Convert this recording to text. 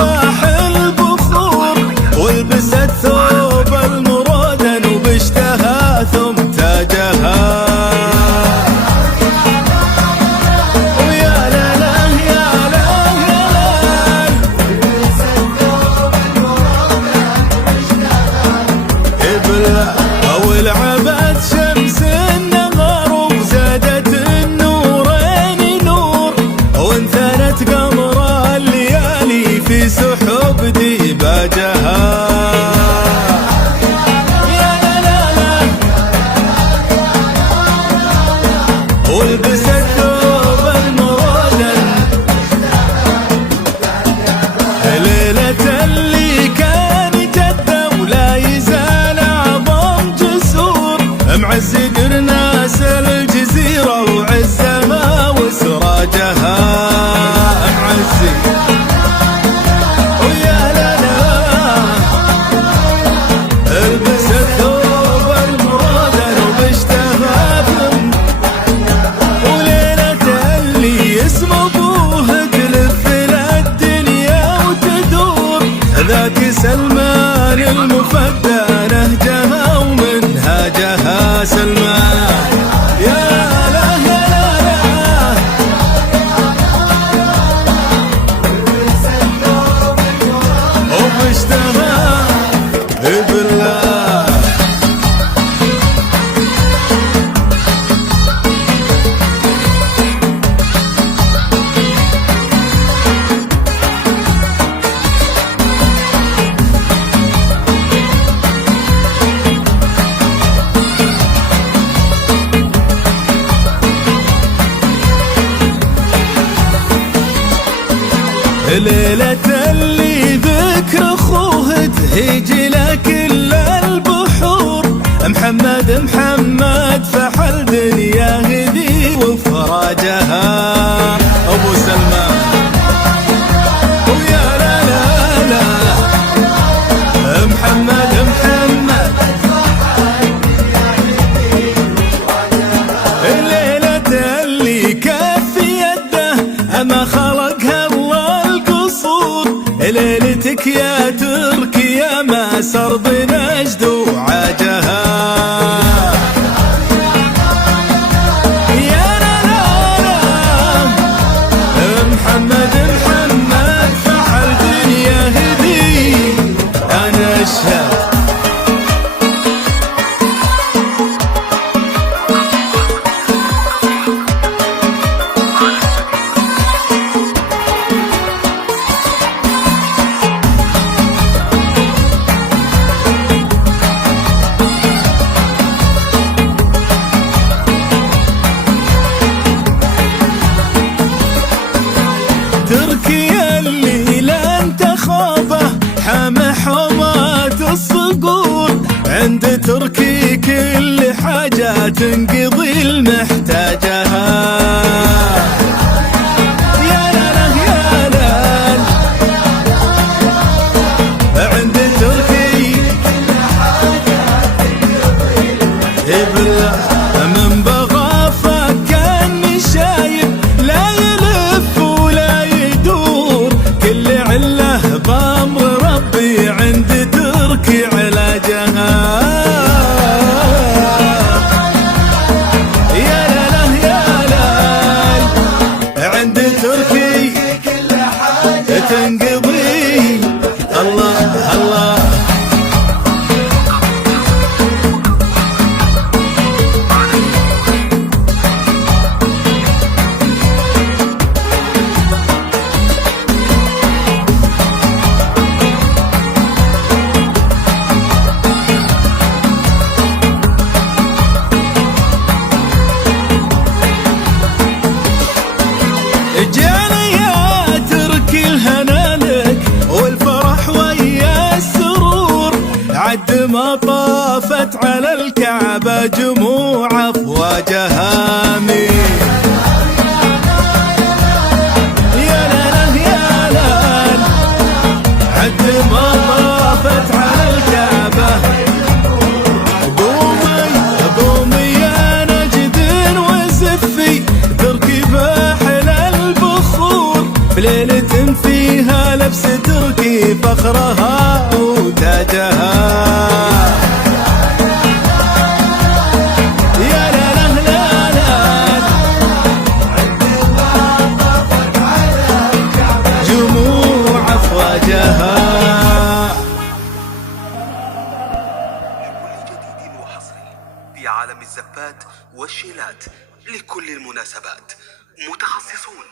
فاح البخور، ولبست ثوب المرادن وبشتها ثم تاجها. ولعبت شمس النهار وزادت النورين نور، وانثنت قمر الليالي في سحب ديباجها. ولبست ثوب المرادن ليلة اللي كان جده ولا يزال عظم جسور، معزق ناس الجزيرة وعزها وسراجها. معزق ويا لالا البست ثوب المرادن وبشتها ثم، وليلة اللي اسم ابوه تلف للدنيا وتدور، ذاك سلمان المفدى نهجها ومنهاجها سلمان. يا لا يا لا وبشتها بالله. ليلة اللي ذكر اخوه تهيج لك كل البحور، محمد فحل دنيا هدي وفراجها. ابو سلمان ويا لا لا لا محمد الليلة اللي كف يده اما خلقها ليلتك يا تركي يا ما سرب نجد وعاجها. يا لا لا لا محمد فحل دنيا هدي انا اشهد. تركي اللي لن تخافه حمى حمات الصقور، عند تركي كل حاجة تنقضي المحتاجها. يا لا يا لا عند تركي كل حاجة تنقضي من بغى فكان شايب لا يلف ولا يدور، كل عله بامر ربي عند تركي علاجها. يا لا يا لا عند تركي كل حاجة تنقضي. الله الله جاني يا تركي الهنا لك والفرح ويا السرور، عد ما طافت على الكعبة جموع افواجها. آمين. يا لا عد ما طافت على الكعبة. قومي يا نجد وزفي تركي بحل البخور، بليلة فيها نفس تركي فخرها وتاجها. يا لا لا لا لا جموع أفواجها. لكل جديد وحصري في عالم الزفات والشيلات لكل المناسبات، متخصصون